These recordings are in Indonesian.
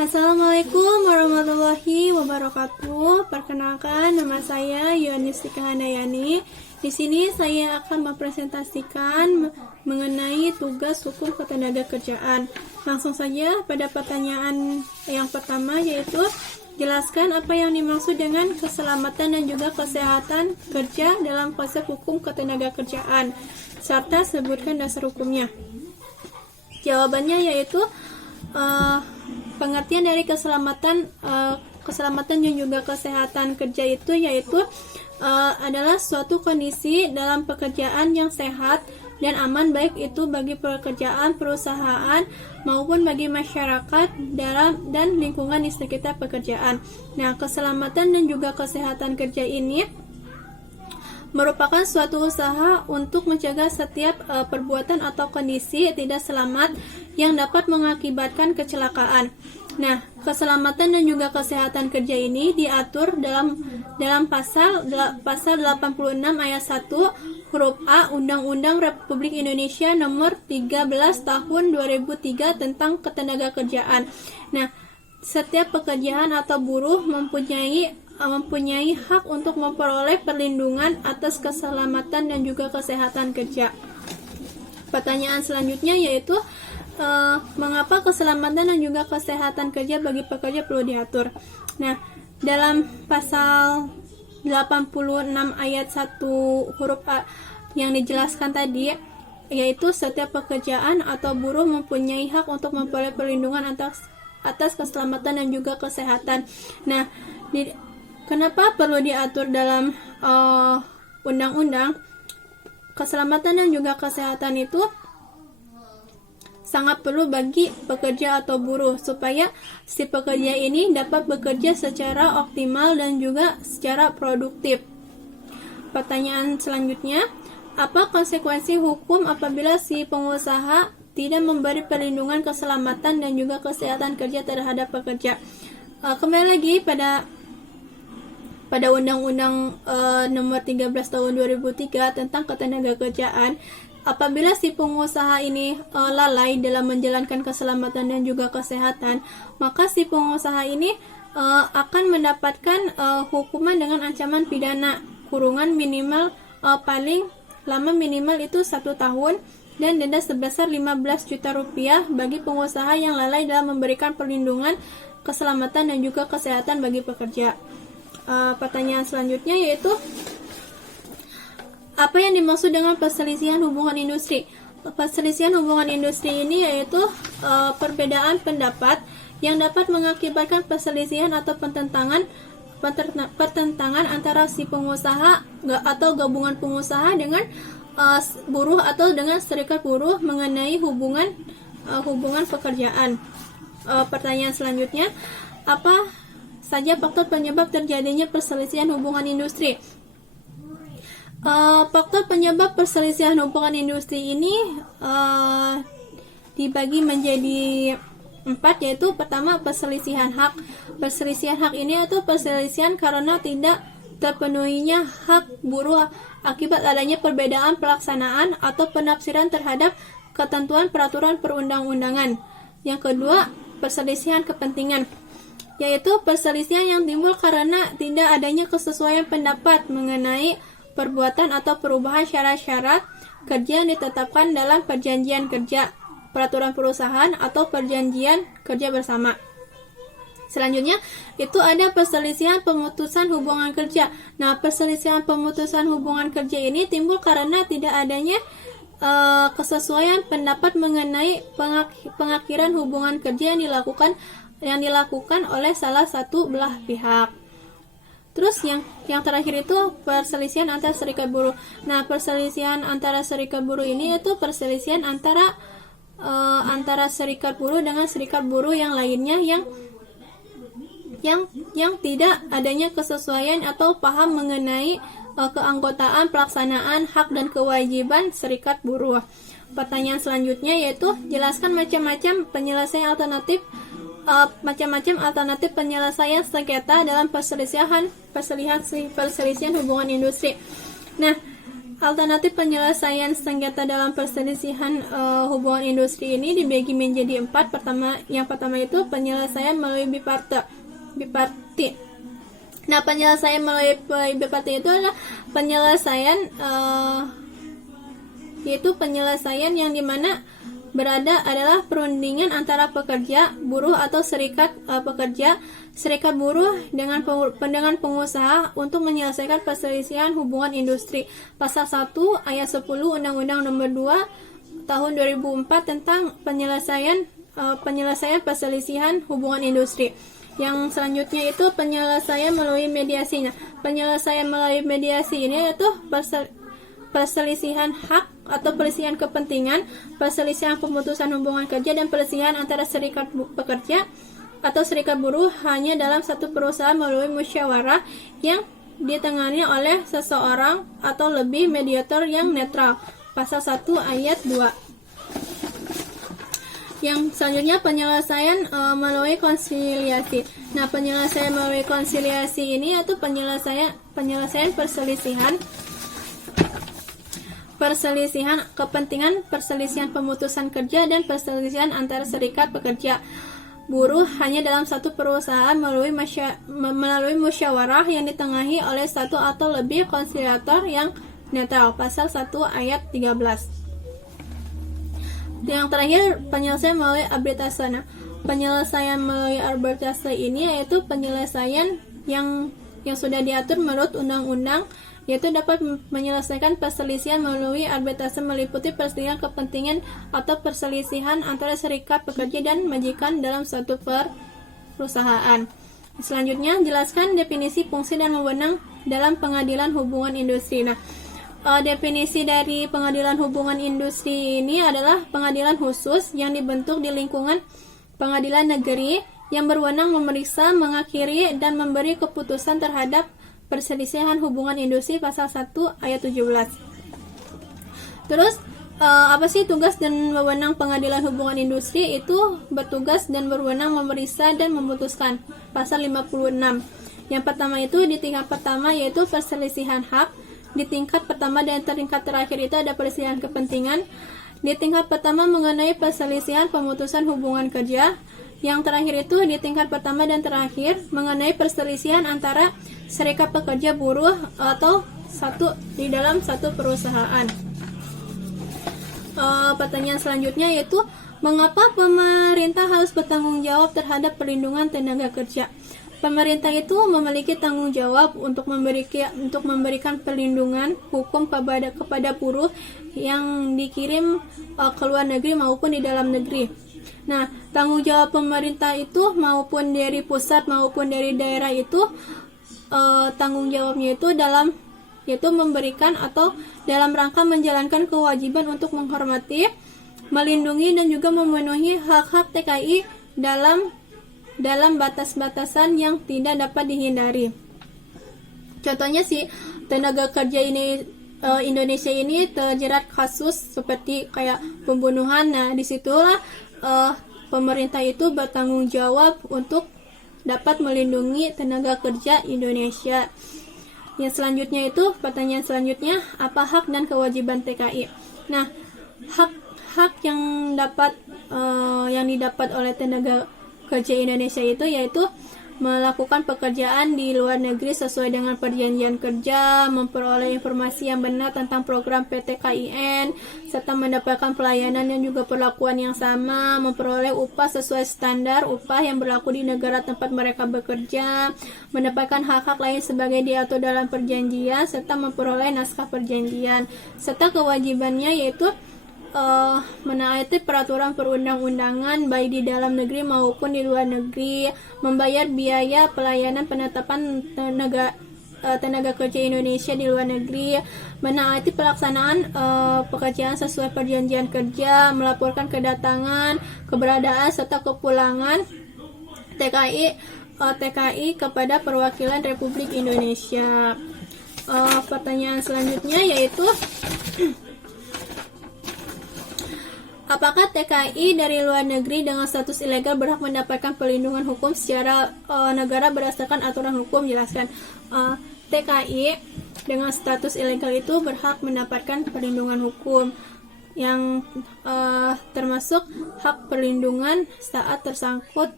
Assalamualaikum warahmatullahi wabarakatuh. Perkenalkan, nama saya Yonistika Handayani. Di sini saya akan mempresentasikan mengenai tugas hukum ketenagakerjaan. Langsung saja pada pertanyaan yang pertama, yaitu jelaskan apa yang dimaksud dengan keselamatan dan juga kesehatan kerja dalam konsep hukum ketenagakerjaan, serta sebutkan dasar hukumnya. Jawabannya yaitu pengertian dari keselamatan dan juga kesehatan kerja itu yaitu adalah suatu kondisi dalam pekerjaan yang sehat dan aman, baik itu bagi pekerjaan perusahaan maupun bagi masyarakat dan lingkungan di sekitar pekerjaan. Nah, keselamatan dan juga kesehatan kerja ini merupakan suatu usaha untuk mencegah setiap perbuatan atau kondisi tidak selamat yang dapat mengakibatkan kecelakaan. Nah, keselamatan dan juga kesehatan kerja ini diatur dalam pasal 86 ayat 1 huruf A Undang-Undang Republik Indonesia Nomor 13 Tahun 2003 tentang Ketenagakerjaan. Nah, setiap pekerjaan atau buruh mempunyai hak untuk memperoleh perlindungan atas keselamatan dan juga kesehatan kerja. Pertanyaan selanjutnya yaitu mengapa keselamatan dan juga kesehatan kerja bagi pekerja perlu diatur. Nah, dalam pasal 86 ayat 1 huruf A yang dijelaskan tadi, yaitu setiap pekerjaan atau buruh mempunyai hak untuk memperoleh perlindungan atas keselamatan dan juga kesehatan. Nah, kenapa perlu diatur dalam undang-undang? Keselamatan dan juga kesehatan itu sangat perlu bagi pekerja atau buruh supaya si pekerja ini dapat bekerja secara optimal dan juga secara produktif. Pertanyaan selanjutnya, apa konsekuensi hukum apabila si pengusaha tidak memberi perlindungan keselamatan dan juga kesehatan kerja terhadap pekerja? Kembali lagi pada Undang-Undang Nomor 13 Tahun 2003 tentang Ketenagakerjaan, apabila si pengusaha ini lalai dalam menjalankan keselamatan dan juga kesehatan, maka si pengusaha ini akan mendapatkan hukuman dengan ancaman pidana kurungan minimal paling lama minimal itu 1 tahun dan denda sebesar 15 juta rupiah bagi pengusaha yang lalai dalam memberikan perlindungan keselamatan dan juga kesehatan bagi pekerja. Pertanyaan selanjutnya yaitu apa yang dimaksud dengan perselisihan hubungan industri? Perselisihan hubungan industri ini yaitu perbedaan pendapat yang dapat mengakibatkan perselisihan atau pertentangan antara si pengusaha atau gabungan pengusaha dengan buruh atau dengan serikat buruh mengenai hubungan pekerjaan. Pertanyaan selanjutnya, apa saja faktor penyebab terjadinya perselisihan hubungan industri? Faktor penyebab perselisihan hubungan industri ini dibagi menjadi 4, yaitu pertama perselisihan hak. Perselisihan hak ini itu perselisihan karena tidak terpenuhinya hak buruh akibat adanya perbedaan pelaksanaan atau penafsiran terhadap ketentuan peraturan perundang-undangan. Yang kedua, perselisihan kepentingan, yaitu perselisihan yang timbul karena tidak adanya kesesuaian pendapat mengenai perbuatan atau perubahan syarat-syarat kerja yang ditetapkan dalam perjanjian kerja, peraturan perusahaan, atau perjanjian kerja bersama. Selanjutnya, itu ada perselisihan pemutusan hubungan kerja. Nah, perselisihan pemutusan hubungan kerja ini timbul karena tidak adanya kesesuaian pendapat mengenai pengakhiran hubungan kerja yang dilakukan oleh salah satu belah pihak. Terus yang terakhir itu perselisihan antar serikat buruh. Nah, perselisihan antara serikat buruh ini itu perselisihan antara serikat buruh dengan serikat buruh yang lainnya yang tidak adanya kesesuaian atau paham mengenai keanggotaan, pelaksanaan hak dan kewajiban serikat buruh. Pertanyaan selanjutnya yaitu jelaskan macam-macam alternatif penyelesaian sengketa dalam perselisihan hubungan industri. Nah, Alternatif penyelesaian sengketa dalam perselisihan hubungan industri ini dibagi menjadi 4. Yang pertama itu penyelesaian melalui bipartit. Nah, penyelesaian melalui bipartit itu adalah penyelesaian yaitu penyelesaian yang dimana berada adalah perundingan antara pekerja, buruh atau serikat pekerja, serikat buruh dengan pengusaha untuk menyelesaikan perselisihan hubungan industri. Pasal 1 ayat 10 Undang-Undang Nomor 2 Tahun 2004 tentang penyelesaian perselisihan hubungan industri. Yang selanjutnya itu penyelesaian melalui mediasi. Nah, penyelesaian melalui mediasi ini yaitu perselisihan hak atau perselisihan kepentingan, perselisihan pemutusan hubungan kerja, dan perselisihan antara serikat pekerja atau serikat buruh hanya dalam satu perusahaan melalui musyawarah yang ditangani oleh seseorang atau lebih mediator yang netral. Pasal 1 ayat 2. Yang selanjutnya penyelesaian melalui konsiliasi. Nah, penyelesaian melalui konsiliasi ini yaitu penyelesaian perselisihan kepentingan, perselisihan pemutusan kerja, dan perselisihan antara serikat pekerja buruh hanya dalam satu perusahaan melalui musyawarah yang ditengahi oleh satu atau lebih konsiliator yang netral. Pasal 1 ayat 13. Yang terakhir, penyelesaian melalui arbitrase. Nah, penyelesaian melalui arbitrase ini yaitu penyelesaian yang sudah diatur menurut undang-undang, yaitu dapat menyelesaikan perselisihan melalui arbitrase meliputi perselisihan kepentingan atau perselisihan antara serikat pekerja dan majikan dalam suatu perusahaan. Selanjutnya, jelaskan definisi, fungsi, dan wewenang dalam pengadilan hubungan industri. Nah, definisi dari pengadilan hubungan industri ini adalah pengadilan khusus yang dibentuk di lingkungan pengadilan negeri yang berwenang memeriksa, mengakhiri, dan memberi keputusan terhadap perselisihan hubungan industri. Pasal 1 ayat 17. Terus apa sih tugas dan wewenang pengadilan hubungan industri? Itu bertugas dan berwenang memeriksa dan memutuskan. Pasal 56. Yang pertama itu di tingkat pertama yaitu perselisihan hak. Di tingkat pertama dan tingkat terakhir itu ada perselisihan kepentingan. Di tingkat pertama mengenai perselisihan pemutusan hubungan kerja. Yang terakhir itu di tingkat pertama dan terakhir mengenai perselisihan antara serikat pekerja buruh atau di dalam satu perusahaan. Pertanyaan selanjutnya yaitu mengapa pemerintah harus bertanggung jawab terhadap perlindungan tenaga kerja? Pemerintah itu memiliki tanggung jawab untuk memberikan perlindungan hukum kepada buruh yang dikirim ke luar negeri maupun di dalam negeri. Nah, tanggung jawab pemerintah itu maupun dari pusat maupun dari daerah itu tanggung jawabnya itu yaitu memberikan atau dalam rangka menjalankan kewajiban untuk menghormati, melindungi, dan juga memenuhi hak-hak TKI dalam batas-batasan yang tidak dapat dihindari. Contohnya tenaga kerja Indonesia ini terjerat kasus seperti kayak pembunuhan. Nah, disitulah pemerintah itu bertanggung jawab untuk dapat melindungi tenaga kerja Indonesia. Yang selanjutnya itu pertanyaan selanjutnya, apa hak dan kewajiban TKI? Nah, hak yang didapat oleh tenaga kerja Indonesia itu yaitu melakukan pekerjaan di luar negeri sesuai dengan perjanjian kerja, memperoleh informasi yang benar tentang program PT KIN, serta mendapatkan pelayanan dan juga perlakuan yang sama, memperoleh upah sesuai standar upah yang berlaku di negara tempat mereka bekerja, mendapatkan hak-hak lain sebagai diatur dalam perjanjian, serta memperoleh naskah perjanjian, serta kewajibannya yaitu menaati peraturan perundang-undangan baik di dalam negeri maupun di luar negeri, membayar biaya pelayanan penetapan tenaga kerja Indonesia di luar negeri, menaati pelaksanaan pekerjaan sesuai perjanjian kerja, melaporkan kedatangan, keberadaan serta kepulangan TKI kepada perwakilan Republik Indonesia. Pertanyaan selanjutnya yaitu Apakah TKI dari luar negeri dengan status ilegal berhak mendapatkan perlindungan hukum secara negara berdasarkan aturan hukum? Jelaskan. TKI dengan status ilegal itu berhak mendapatkan perlindungan hukum yang termasuk hak perlindungan saat tersangkut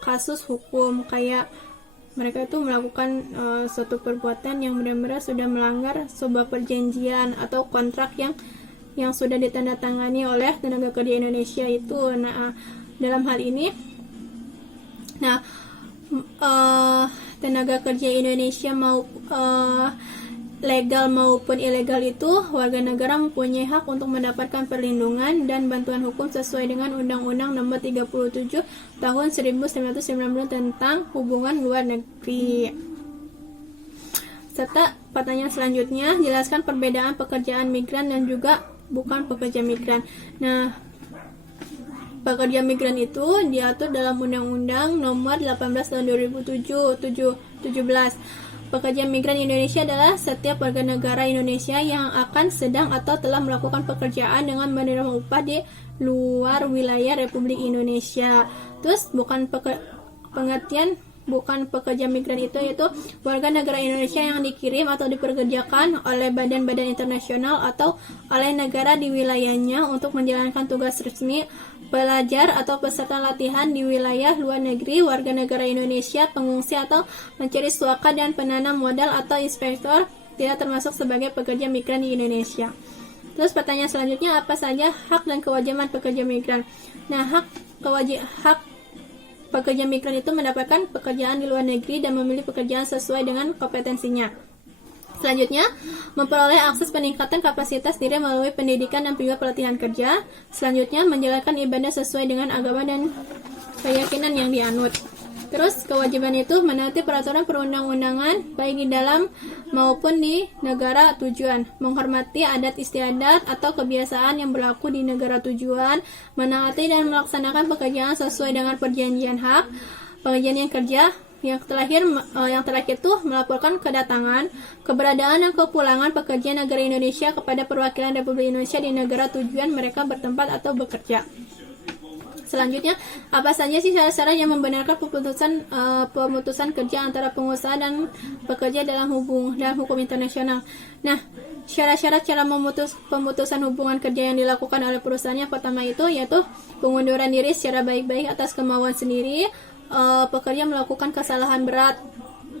kasus hukum, kayak mereka itu melakukan suatu perbuatan yang benar-benar sudah melanggar sebuah perjanjian atau kontrak yang sudah ditandatangani oleh tenaga kerja Indonesia itu. Nah, dalam hal ini, tenaga kerja Indonesia legal maupun ilegal itu, warga negara mempunyai hak untuk mendapatkan perlindungan dan bantuan hukum sesuai dengan Undang-Undang Nomor 37 Tahun 1990 tentang hubungan luar negeri. Serta pertanyaan selanjutnya, jelaskan perbedaan pekerjaan migran dan juga bukan pekerja migran. Nah, pekerja migran itu diatur dalam Undang-Undang Nomor 18 Tahun 2017. Pekerja migran Indonesia adalah setiap warga negara Indonesia yang akan sedang atau telah melakukan pekerjaan dengan menerima upah di luar wilayah Republik Indonesia. Terus pengertian bukan pekerja migran itu yaitu warga negara Indonesia yang dikirim atau dipekerjakan oleh badan-badan internasional atau oleh negara di wilayahnya untuk menjalankan tugas resmi, belajar atau peserta latihan di wilayah luar negeri. Warga negara Indonesia, pengungsi atau mencari suaka dan penanam modal atau inspektor tidak termasuk sebagai pekerja migran di Indonesia. Terus pertanyaan selanjutnya, apa saja hak dan kewajiban pekerja migran? Nah, hak pekerja migran itu mendapatkan pekerjaan di luar negeri dan memilih pekerjaan sesuai dengan kompetensinya. Selanjutnya, memperoleh akses peningkatan kapasitas diri melalui pendidikan dan juga pelatihan kerja. Selanjutnya, menjalankan ibadah sesuai dengan agama dan keyakinan yang dianut. Terus, kewajiban itu menaati peraturan perundang-undangan baik di dalam maupun di negara tujuan, menghormati adat istiadat atau kebiasaan yang berlaku di negara tujuan, menaati dan melaksanakan pekerjaan sesuai dengan perjanjian hak, perjanjian kerja. Yang terakhir itu melaporkan kedatangan, keberadaan dan kepulangan pekerja negara Indonesia kepada perwakilan Republik Indonesia di negara tujuan mereka bertempat atau bekerja. Selanjutnya, apa saja sih syarat-syarat yang membenarkan pemutusan kerja antara pengusaha dan pekerja dalam hukum internasional? Nah, syarat-syarat cara pemutusan hubungan kerja yang dilakukan oleh perusahaannya pertama itu yaitu pengunduran diri secara baik-baik atas kemauan sendiri. Pekerja melakukan kesalahan berat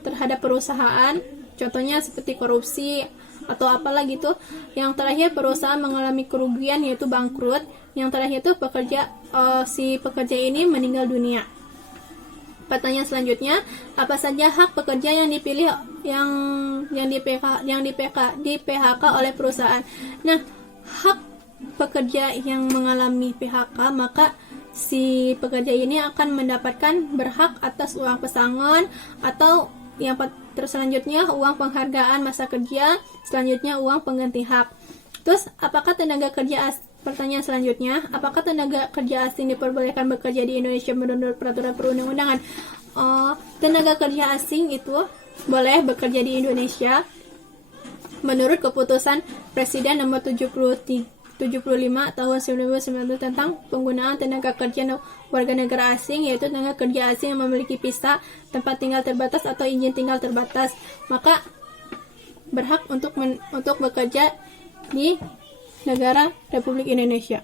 terhadap perusahaan, contohnya seperti korupsi atau apalah gitu. Yang terakhir, perusahaan mengalami kerugian yaitu bangkrut. Yang terakhir itu si pekerja ini meninggal dunia. Pertanyaan selanjutnya, apa saja hak pekerja yang dipilih di PHK oleh perusahaan? Nah, hak pekerja yang mengalami PHK, maka si pekerja ini akan mendapatkan berhak atas uang pesangon atau yang selanjutnya uang penghargaan masa kerja, selanjutnya uang pengganti hak. Terus, pertanyaan selanjutnya, apakah tenaga kerja asing diperbolehkan bekerja di Indonesia menurut peraturan perundang-undangan? Tenaga kerja asing itu boleh bekerja di Indonesia menurut keputusan Presiden nomor 75 tahun 1990 tentang penggunaan tenaga kerja warga negara asing, yaitu tenaga kerja asing yang memiliki visa, tempat tinggal terbatas atau izin tinggal terbatas, maka berhak untuk bekerja di negara Republik Indonesia.